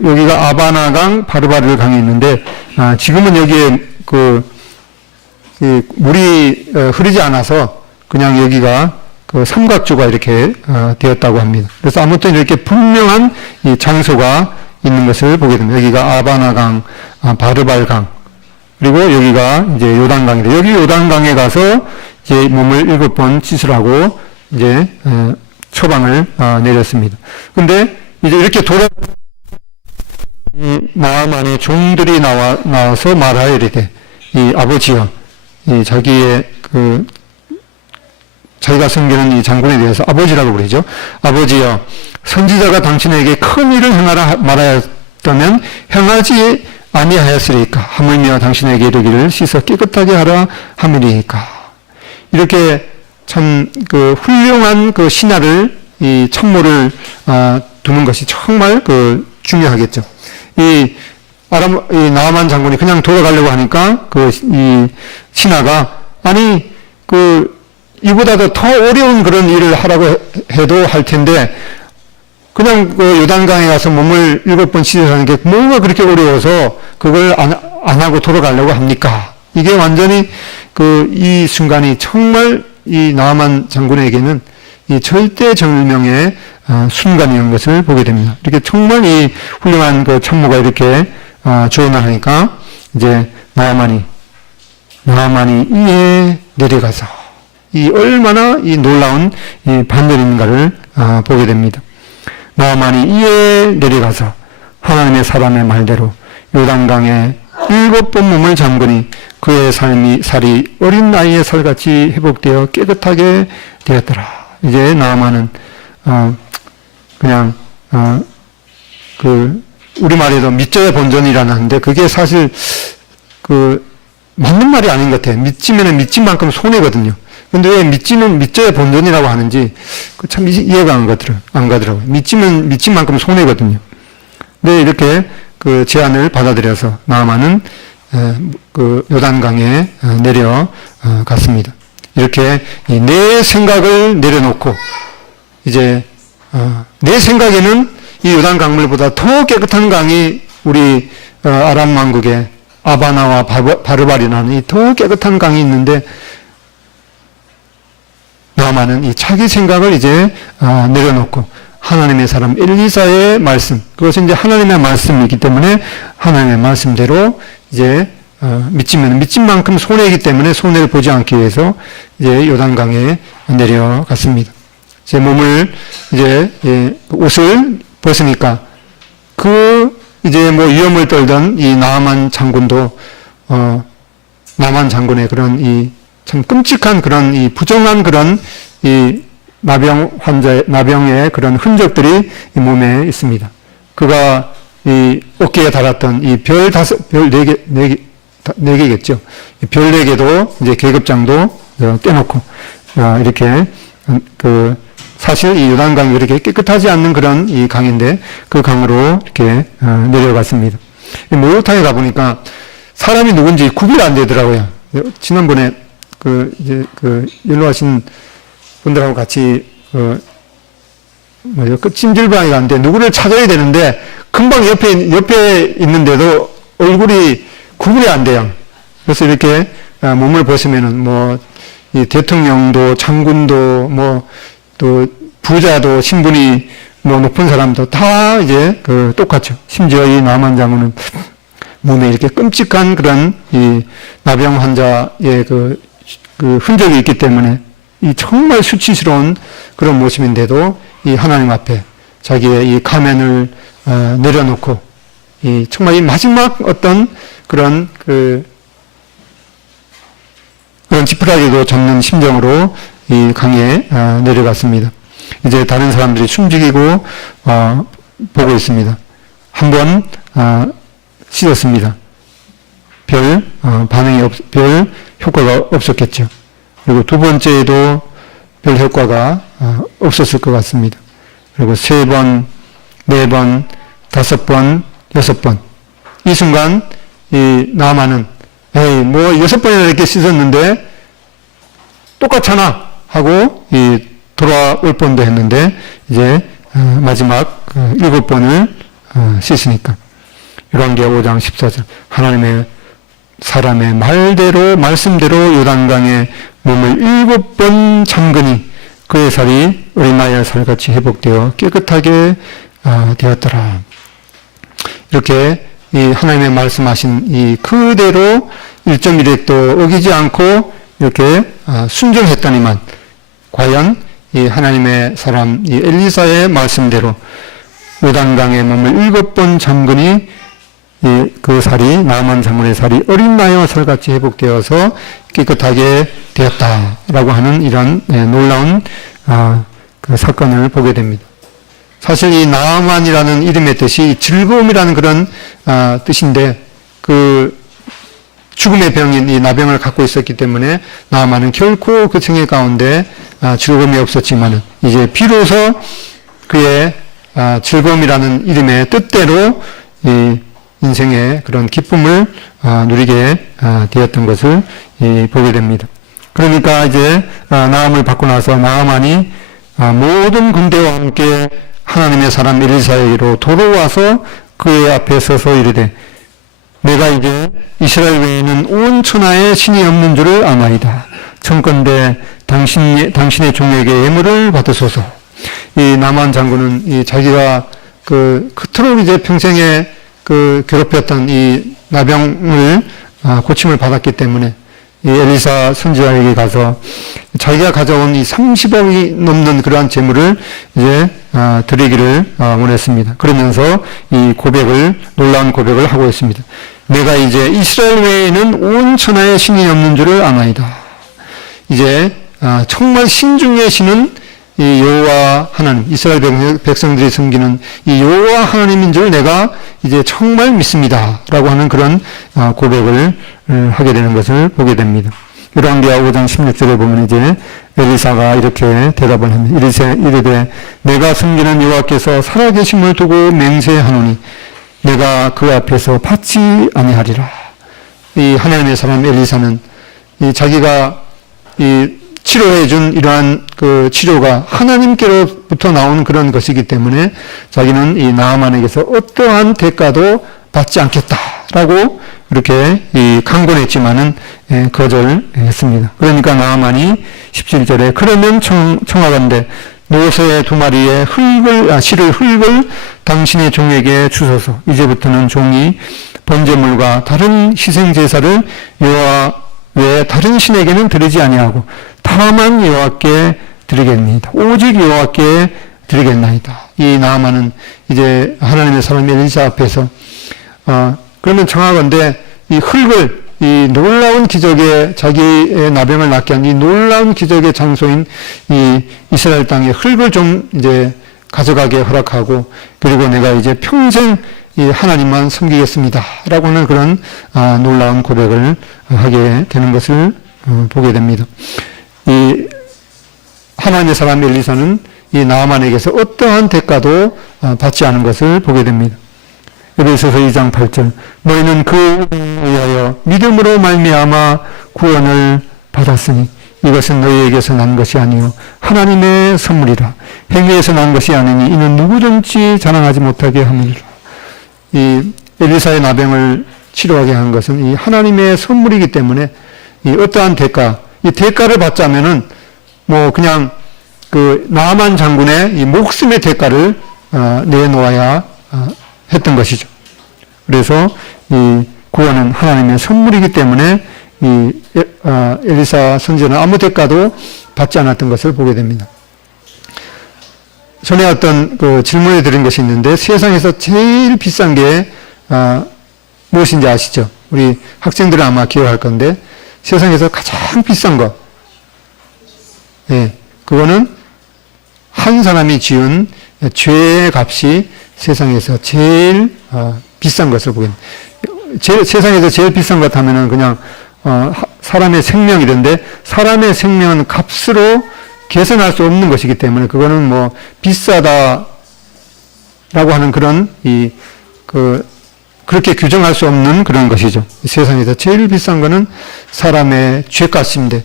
여기가 아바나강 바르바르 강이 있는데 지금은 여기에 물이 흐르지 않아서 그냥 여기가 그 삼각조가 이렇게 되었다고 합니다. 그래서 아무튼 이렇게 분명한 이 장소가 있는 것을 보게 됩니다. 여기가 아바나강, 바르발강, 그리고 여기가 이제 요단강인데 여기 요단강에 가서 이제 몸을 7번 씻으라고 이제 처방을 내렸습니다. 근데 이제 이렇게 나아만의 종들이 나와서 말하여 이르되 이 아버지여, 이 자기가 섬기는 이 장군에 대해서 아버지라고 부르죠. 아버지여, 선지자가 당신에게 큰 일을 행하라 말하였다면 행하지 아니하였으리까. 하물며 당신에게 이르기를 씻어 깨끗하게 하라 함이리까. 이렇게 참 훌륭한 신하를, 이 참모를 두는 것이 정말 중요하겠죠. 이 나아만 장군이 그냥 돌아가려고 하니까 이 신하가 아니 이보다도 더 어려운 그런 일을 하라고 해도 할 텐데 그냥 요단강에 가서 몸을 7번 씻으라는 게 뭐가 그렇게 어려워서 그걸 안 하고 돌아가려고 합니까? 이게 완전히 이 순간이 정말 이 나아만 장군에게는 이 절대절명의 순간이었는 것을 보게 됩니다. 이렇게 정말 이 훌륭한 참모가 이렇게 조언을 하니까 이제 나아만이 이에 내려가서 이 얼마나 이 놀라운 이 반전인가를 보게 됩니다. 나아만이 이에 내려가서 하나님의 사람의 말대로 요단강에 7번 몸을 잠그니 그의 살이 어린 나이의 살같이 회복되어 깨끗하게 되었더라. 이제 나아만은 그냥 우리말에도 밑져야 본전이라는 하는데 그게 사실 맞는 말이 아닌 것 같아요. 믿지면은 믿진 만큼 손해거든요. 근데 왜 믿져야 본전이라고 하는지 참 이해가 안 가더라고요. 믿지면 믿진 만큼 손해거든요. 근데 이렇게 제안을 받아들여서 나아만은 요단강에 내려갔습니다. 이렇게 내 생각을 내려놓고 이제 내 생각에는 이 요단 강물보다 더 깨끗한 강이 우리 아람 왕국의 아바나와 바르발이라는 이 더 깨끗한 강이 있는데 나아만은 이 자기 생각을 이제 내려놓고 하나님의 사람 엘리사의 말씀, 그것은 이제 하나님의 말씀이기 때문에 하나님의 말씀대로 이제 믿지면 믿진 만큼 손해이기 때문에 손해를 보지 않기 위해서 이제 요단강에 내려갔습니다. 제 몸을 이제 옷을 벗으니까 이제 위험을 떨던 이 나아만 장군도 나아만 장군의 그런 이 참 끔찍한 그런 이 부정한 그런 이 나병의 그런 흔적들이 이 몸에 있습니다. 그가 이 어깨에 달았던 이 별 4개겠죠. 별 4개도 이제 계급장도 떼놓고 이렇게 사실 이 요단강이 이렇게 깨끗하지 않는 그런 이 강인데 그 강으로 이렇게 내려갔습니다. 목욕탕에 가보니까 사람이 누군지 구별이 안 되더라고요. 지난번에 연로하신 분들하고 같이 찜질방에 갔는데 누구를 찾아야 되는데 금방 옆에 있는데도 얼굴이 구분이 안 돼요. 그래서 이렇게 몸을 벗으면은 이 대통령도 장군도 또 부자도 신분이 뭐 높은 사람도 다 이제 똑같죠. 심지어 이 나만 장군은 몸에 이렇게 끔찍한 그런 이 나병 환자의 그 흔적이 있기 때문에 이 정말 수치스러운 그런 모습인데도 이 하나님 앞에 자기의 이 가면을 내려놓고 이 정말 이 마지막 어떤 그런 그런 지푸라기도 잡는 심정으로 이 강에 내려갔습니다. 이제 다른 사람들이 숨죽이고 보고 있습니다. 한번 씻었습니다. 별 효과가 없었겠죠. 그리고 두 번째에도 별 효과가 없었을 것 같습니다. 그리고 3번, 4번, 5번, 6번. 이 순간 이 나아만은 에이 뭐 6번이나 이렇게 씻었는데 똑같잖아 하고 이 돌아올 뻔도 했는데 이제 마지막 7번을 씻으니까 열왕기하 5장 14절 하나님의 사람의 말씀대로 요단강에 몸을 7번 잠그니 그의 살이 어린아이의 살같이 회복되어 깨끗하게 되었더라. 이렇게 이 하나님의 말씀하신 이 그대로 1.1획도 어기지 않고 이렇게 순종했더니만 과연 이 하나님의 사람 이 엘리사의 말씀대로 요단강에 몸을 7번 잠그니 그 살이 나만 장군의 살이 어린 나이와 살같이 회복되어서 깨끗하게 되었다라고 하는 이런 놀라운 그 사건을 보게 됩니다. 사실 이 나만이라는 이름의 뜻이 즐거움이라는 그런 뜻인데 그 죽음의 병인 이 나병을 갖고 있었기 때문에 나만은 결코 그 생애 가운데 즐거움이 없었지만은 이제 비로소 그의 즐거움이라는 이름의 뜻대로 이 인생의 그런 기쁨을 누리게 되었던 것을 보게 됩니다. 그러니까 이제 나음을 받고 나서 나아만이 모든 군대와 함께 하나님의 사람 엘리사에게로 돌아와서 그의 앞에 서서 이르되 내가 이제 이스라엘 외에는 온 천하에 신이 없는 줄을 아나이다. 청컨대 당신의 종에게 예물을 받으소서. 이 나만 장군은 이 자기가 그토록 이제 평생에 괴롭혔던 이 나병을 고침을 받았기 때문에 이 엘리사 선지자에게 가서 자기가 가져온 이 30억이 넘는 그러한 재물을 이제 드리기를 원했습니다. 그러면서 이 놀라운 고백을 하고 있습니다. 내가 이제 이스라엘 외에는 온 천하에 신이 없는 줄을 아나이다. 이제 정말 신중의 신은 이 여호와 하나님, 이스라엘 백성들이 섬기는 이 여호와 하나님인 줄 내가 이제 정말 믿습니다. 라고 하는 그런 고백을 하게 되는 것을 보게 됩니다. 열왕기하 5장 16절에 보면 이제 엘리사가 이렇게 대답을 합니다. 이르되 내가 섬기는 여호와께서 살아계심을 두고 맹세하노니 내가 그 앞에서 받지 아니하리라. 이 하나님의 사람 엘리사는 이 자기가 이 치료해준 이러한 그 치료가 하나님께로부터 나온 그런 것이기 때문에 자기는 이 나아만에게서 어떠한 대가도 받지 않겠다라고 이렇게 강권했지만은 거절했습니다. 그러니까 나아만이 17절에 그러면 청하건대 노새 2마리의 실을 흙을 당신의 종에게 주소서. 이제부터는 종이 번제물과 다른 희생제사를 여호와 외에 다른 신에게는 드리지 아니하고 다만 여호와께 드리겠나이다. 오직 여호와께 드리겠나이다. 이 나아만은 이제 하나님의 사람 엘리사 앞에서 그러면 청하건대 이 흙을 이 놀라운 기적의 자기의 나병을 낫게 한 이 놀라운 기적의 장소인 이 이스라엘 땅의 흙을 좀 이제 가져가게 허락하고 그리고 내가 이제 평생 이 하나님만 섬기겠습니다. 라고 하는 그런 놀라운 고백을 하게 되는 것을 보게 됩니다. 이 하나님의 사람 엘리사는 이 나아만에게서 어떠한 대가도 받지 않은 것을 보게 됩니다. 에베소서 2장 8절 너희는 그에 의하여 믿음으로 말미암아 구원을 받았으니 이것은 너희에게서 난 것이 아니요 하나님의 선물이라. 행위에서 난 것이 아니니 이는 누구든지 자랑하지 못하게 함이라. 이 엘리사의 나병을 치료하게 한 것은 이 하나님의 선물이기 때문에 이 어떠한 대가, 이 대가를 받자면은 뭐 그냥 그 나아만 장군의 이 목숨의 대가를 내놓아야 했던 것이죠. 그래서 이 구원은 하나님의 선물이기 때문에 이 엘리사 선지자는 아무 대가도 받지 않았던 것을 보게 됩니다. 전에 어떤 그 질문을 드린 것이 있는데 세상에서 제일 비싼 게 무엇인지 아시죠? 우리 학생들은 아마 기억할 건데 세상에서 가장 비싼 것, 그거는 한 사람이 지은 죄의 값이 세상에서 제일 비싼 것을 보게 됩니다. 세상에서 제일 비싼 것 하면은 그냥 사람의 생명 이런데 사람의 생명은 값으로 계산할 수 없는 것이기 때문에 그거는 뭐 비싸다라고 하는 그런 그렇게 규정할 수 없는 그런 것이죠. 세상에서 제일 비싼 거는 사람의 죄값인데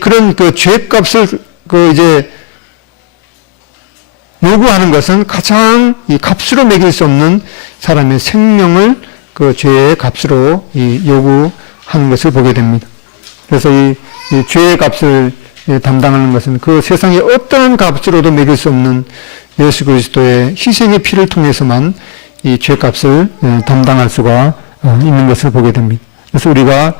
그런 그 죄값을 이제 요구하는 것은 가장 이 값으로 매길 수 없는 사람의 생명을 그 죄의 값으로 요구하는 것을 보게 됩니다. 그래서 이 죄의 값을 담당하는 것은 그 세상의 어떠한 값으로도 매길 수 없는 예수 그리스도의 희생의 피를 통해서만 이 죄값을 담당할 수가 있는 것을 보게 됩니다. 그래서 우리가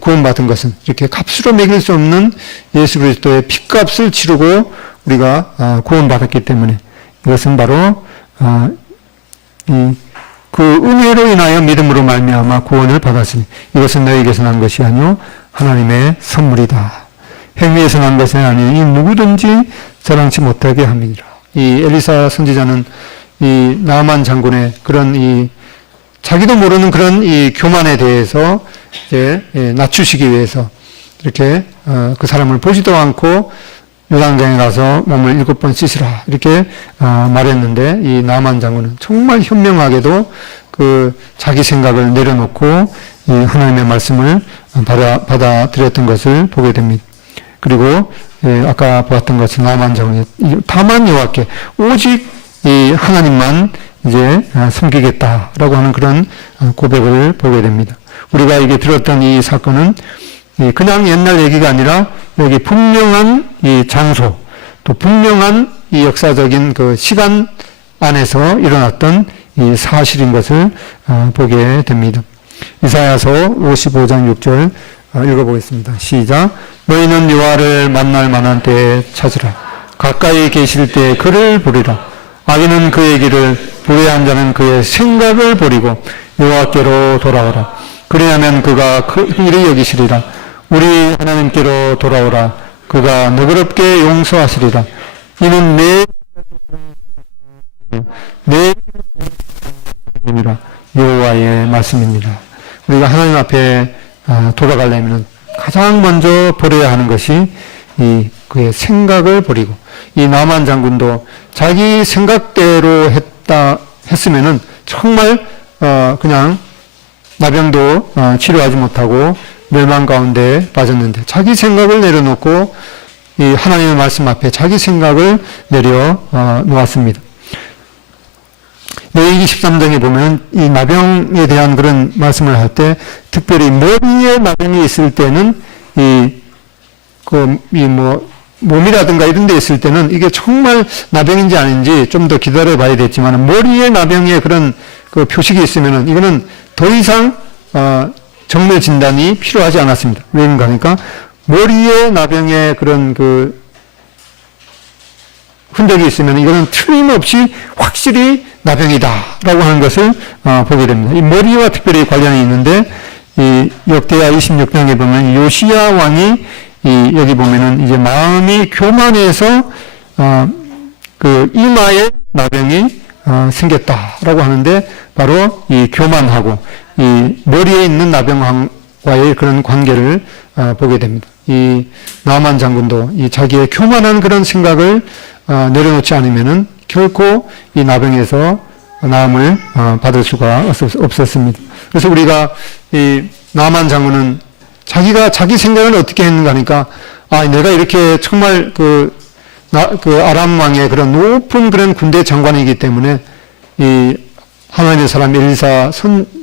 구원받은 것은 이렇게 값으로 매길 수 없는 예수 그리스도의 피값을 치르고 우리가 구원받았기 때문에 이것은 바로 그 은혜로 인하여 믿음으로 말미암아 구원을 받았으니 이것은 너희에게서 난 것이 아니요 하나님의 선물이다. 행위에서 난 것이 아니니 누구든지 자랑치 못하게 함이니라. 이 엘리사 선지자는 이 나아만 장군의 그런 자기도 모르는 그런 교만에 대해서 이제 낮추시기 위해서 이렇게 그 사람을 보지도 않고 요단강에 가서 몸을 7번 씻으라 이렇게 말했는데 이 나아만 장군은 정말 현명하게도 그 자기 생각을 내려놓고 이 하나님의 말씀을 받아들였던 것을 보게 됩니다. 그리고 아까 보았던 것은 나아만 장군이 다만 여호와께 오직 이 하나님만 이제 섬기겠다라고 하는 그런 고백을 보게 됩니다. 우리가 이게 들었던 이 사건은 그냥 옛날 얘기가 아니라 여기 분명한 이 장소 또 분명한 이 역사적인 그 시간 안에서 일어났던 이 사실인 것을 보게 됩니다. 이사야서 55장 6절 읽어보겠습니다. 시작. 너희는 여호와를 만날 만한 때에 찾으라. 가까이 계실 때 그를 부르라. 악인은 그의 길을 부패한 자는 그의 생각을 버리고 여호와께로 돌아오라. 그리하면 그가 그 일을 여기시리라. 우리 하나님께로 돌아오라. 그가 너그럽게 용서하시리라. 이는 내 이라 여호와의 말씀입니다. 우리가 하나님 앞에 돌아가려면 가장 먼저 버려야 하는 것이 그의 생각을 버리고 이 나만 장군도 자기 생각대로 했으면은 정말 그냥 나병도 치료하지 못하고 멸망 가운데 빠졌는데 자기 생각을 내려놓고 이 하나님의 말씀 앞에 자기 생각을 놓았습니다. 레위기 13장에 보면 이 나병에 대한 그런 말씀을 할 때 특별히 머리에 나병이 있을 때는 몸이라든가 이런 데 있을 때는 이게 정말 나병인지 아닌지 좀 더 기다려 봐야 되겠지만 머리에 나병의 그런 그 표식이 있으면은 이거는 더 이상 정밀 진단이 필요하지 않았습니다. 왜 그런가 하니까 머리에 나병의 그런 그 흔적이 있으면 이거는 틀림없이 확실히 나병이다라고 하는 것을 보게 됩니다. 이 머리와 특별히 관련이 있는데 이 역대하 26장에 보면 요시야 왕이 여기 보면은 이제 마음이 교만해서 그 이마에 나병이 생겼다라고 하는데 바로 이 교만하고 이 머리에 있는 나병과의 그런 관계를 보게 됩니다. 이 나만 장군도 이 자기의 교만한 그런 생각을 내려놓지 않으면은 결코 이 나병에서 나음을 받을 수가 없었습니다. 그래서 우리가 이 나만 장군은 자기가 자기 생각을 어떻게 했는가 하니까 내가 이렇게 정말 그 아람 왕의 그런 높은 그런 군대 장관이기 때문에 이 하나님의 사람 엘리사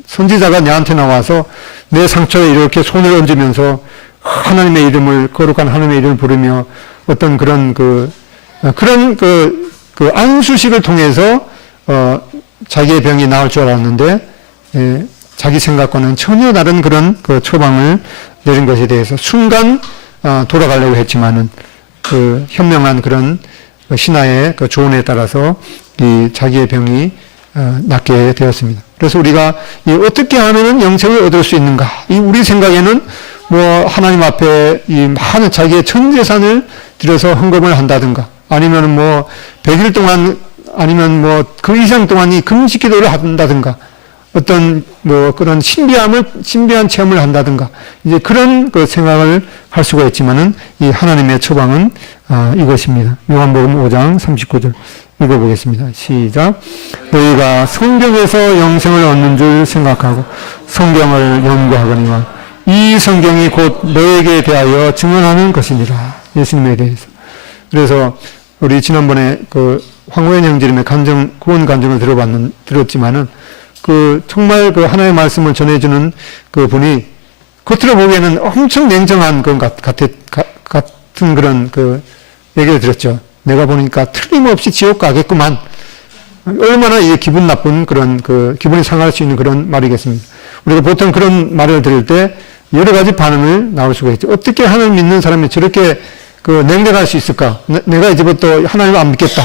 선지자가 내한테 나와서 내 상처에 이렇게 손을 얹으면서 하나님의 이름을 거룩한 하나님의 이름을 부르며 어떤 그런 안수식을 통해서 자기의 병이 나을 줄 알았는데 자기 생각과는 전혀 다른 그런 그 처방을 내린 것에 대해서 순간 돌아가려고 했지만은 그 현명한 그런 신하의 그 조언에 따라서 이 자기의 병이 낫게 되었습니다. 그래서 우리가 어떻게 하면은 영생을 얻을 수 있는가? 우리 생각에는 뭐 하나님 앞에 이 많은 자기의 전 재산을 들여서 헌금을 한다든가 아니면 뭐 100일 동안 아니면 뭐 그 이상 동안 이 금식 기도를 한다든가 어떤 뭐 그런 신비한 체험을 한다든가 이제 그런 그 생각을 할 수가 있지만은 이 하나님의 처방은 이것입니다. 요한복음 5장 39절 읽어보겠습니다. 시작. 너희가 성경에서 영생을 얻는 줄 생각하고 성경을 연구하거니와 이 성경이 곧 너에게 대하여 증언하는 것이니라. 예수님에 대해서. 그래서 우리 지난번에 그 황호연 형제님의 구원 간증을 들었지만은 그 정말 그 하나님의 말씀을 전해주는 그 분이 겉으로 보기에는 엄청 냉정한 것 같은 그런 그 얘기를 들었죠. 내가 보니까 틀림없이 지옥 가겠구만. 얼마나 이 기분 나쁜 그런 그 기분이 상할 수 있는 그런 말이겠습니까? 우리가 보통 그런 말을 들을 때 여러 가지 반응을 나올 수가 있죠. 어떻게 하나님 믿는 사람이 저렇게 그 냉정할 수 있을까? 내가 이제부터 하나님을 안 믿겠다.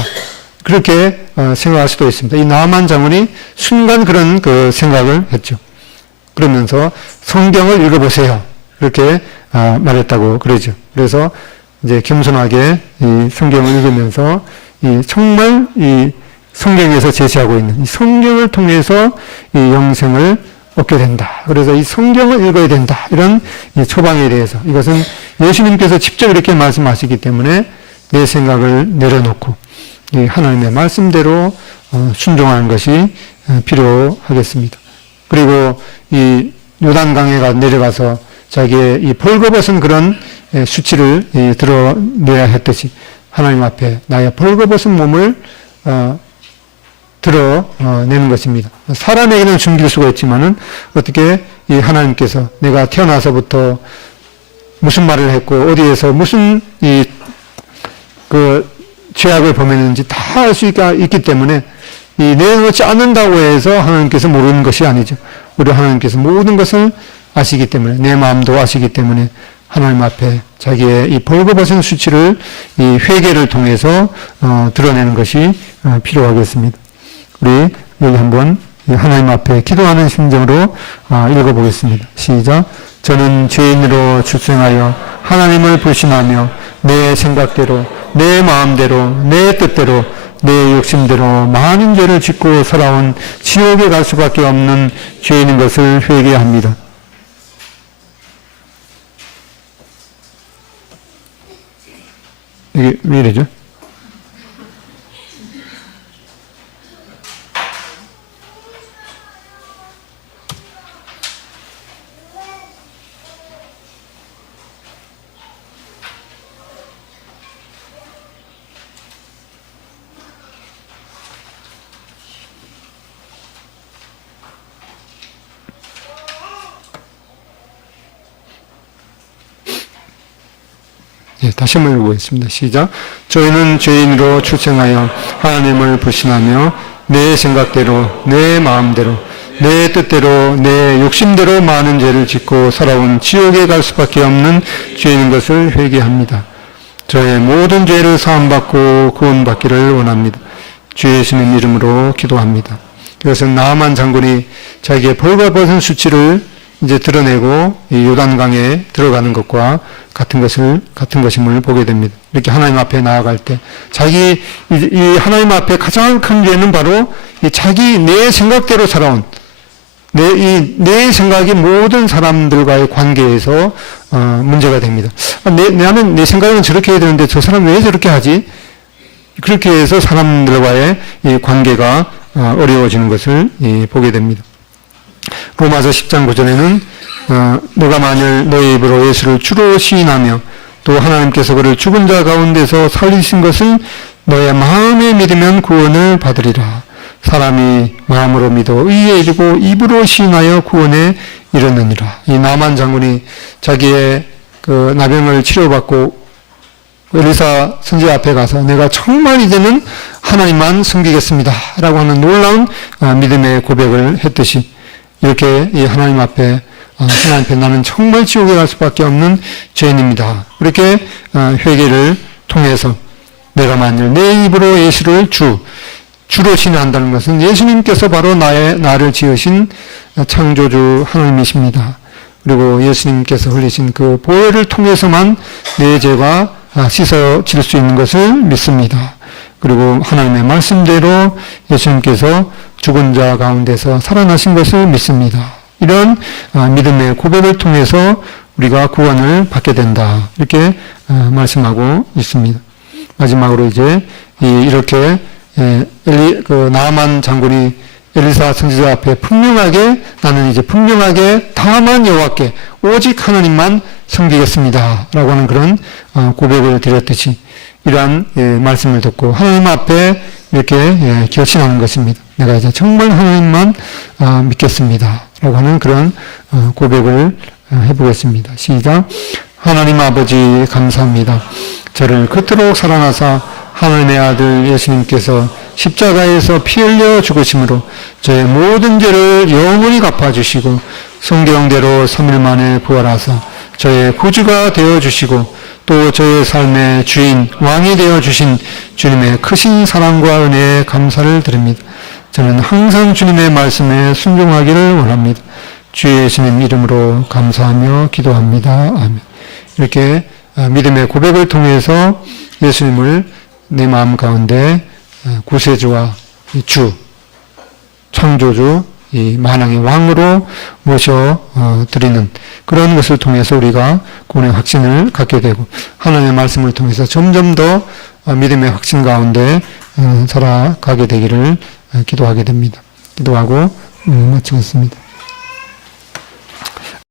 그렇게 생각할 수도 있습니다. 이 나만 장군이 순간 그런 그 생각을 했죠. 그러면서 성경을 읽어보세요. 그렇게 말했다고 그러죠. 그래서 이제 겸손하게 이 성경을 읽으면서 정말 이 성경에서 제시하고 있는 이 성경을 통해서 이 영생을 얻게 된다. 그래서 이 성경을 읽어야 된다. 이런 이 처방에 대해서 이것은 예수님께서 직접 이렇게 말씀하시기 때문에 내 생각을 내려놓고 이 하나님의 말씀대로 순종하는 것이 필요하겠습니다. 그리고 이 요단강에가 내려가서 자기의 이 벌거벗은 그런 수치를 드러내야 했듯이 하나님 앞에 나의 벌거벗은 몸을 드러내는 것입니다. 사람에게는 숨길 수가 있지만은 어떻게 이 하나님께서 내가 태어나서부터 무슨 말을 했고 어디에서 무슨 그 죄악을 범했는지 다 알 수 있기 때문에 내놓지 않는다고 해서 하나님께서 모르는 것이 아니죠. 우리 하나님께서 모든 것을 아시기 때문에 내 마음도 아시기 때문에 하나님 앞에 자기의 이 벌거벗은 수치를 이 회개를 통해서 드러내는 것이 필요하겠습니다. 우리 여기 한번 하나님 앞에 기도하는 심정으로 읽어보겠습니다. 시작. 저는 죄인으로 출생하여 하나님을 불신하며 내 생각대로 내 마음대로 내 뜻대로 내 욕심대로 많은 죄를 짓고 살아온 지옥에 갈 수밖에 없는 죄인인 것을 회개합니다. 이게 왜 이러죠? 다시 한번 읽어보겠습니다. 시작. 저희는 죄인으로 출생하여 하나님을 불신하며 내 생각대로 내 마음대로 내 뜻대로 내 욕심대로 많은 죄를 짓고 살아온 지옥에 갈 수밖에 없는 죄인인 것을 회개합니다. 저의 모든 죄를 사함받고 구원받기를 원합니다. 주 예수님 이름으로 기도합니다. 이것은 나아만 장군이 자기의 벌거벗은 수치를 이제 드러내고 이 요단강에 들어가는 것과 같은 것임을 보게 됩니다. 이렇게 하나님 앞에 나아갈 때 이 하나님 앞에 가장 큰 죄는 바로 이 자기 내 생각대로 살아온 내 생각이 모든 사람들과의 관계에서 문제가 됩니다. 나는 내 생각은 저렇게 해야 되는데 저 사람 왜 저렇게 하지? 그렇게 해서 사람들과의 이 관계가 어려워지는 것을 보게 됩니다. 로마서 10장 9절에는 너가 만일 너의 입으로 예수를 주로 시인하며 또 하나님께서 그를 죽은 자 가운데서 살리신 것을 너의 마음에 믿으면 구원을 받으리라. 사람이 마음으로 믿어 의에 이르고 입으로 시인하여 구원에 이르느니라. 이 나만 장군이 자기의 그 나병을 치료받고 엘리사 선지자 앞에 가서 내가 정말 이제는 하나님만 섬기겠습니다 라고 하는 놀라운 믿음의 고백을 했듯이, 이렇게 이 하나님 앞에 나는 정말 지옥에 갈 수밖에 없는 죄인입니다, 그렇게 회개를 통해서 내가 만일 내 입으로 예수를 주로 신뢰한다는 것은 예수님께서 바로 나를 지으신 창조주 하나님이십니다. 그리고 예수님께서 흘리신 그 보혈을 통해서만 내 죄가 씻어질 수 있는 것을 믿습니다. 그리고 하나님의 말씀대로 예수님께서 죽은 자 가운데서 살아나신 것을 믿습니다. 이런 믿음의 고백을 통해서 우리가 구원을 받게 된다, 이렇게 말씀하고 있습니다. 마지막으로 이제 이렇게 나아만 장군이 엘리사 선지자 앞에 나는 이제 분명하게 다만 여호와께 오직 하나님만 섬기겠습니다 라고 하는 그런 고백을 드렸듯이, 이러한 말씀을 듣고 하나님 앞에 이렇게 결심하는 것입니다. 내가 이제 정말 하나님만 믿겠습니다 라고 하는 그런 고백을 해보겠습니다. 시작. 하나님 아버지 감사합니다. 저를 그토록 사랑하사 하나님의 아들 예수님께서 십자가에서 피 흘려 죽으심으로 저의 모든 죄를 영원히 갚아주시고 성경대로 3일 만에 부활하사 저의 구주가 되어주시고 또 저의 삶의 주인, 왕이 되어주신 주님의 크신 사랑과 은혜에 감사를 드립니다. 저는 항상 주님의 말씀에 순종하기를 원합니다. 주 예수님 이름으로 감사하며 기도합니다. 아멘. 이렇게 믿음의 고백을 통해서 예수님을 내 마음 가운데 구세주와 주, 창조주, 이 만왕의 왕으로 모셔드리는 그런 것을 통해서 우리가 구원의 확신을 갖게 되고, 하나님의 말씀을 통해서 점점 더 믿음의 확신 가운데 살아가게 되기를 기도하게 됩니다. 기도하고 마치겠습니다.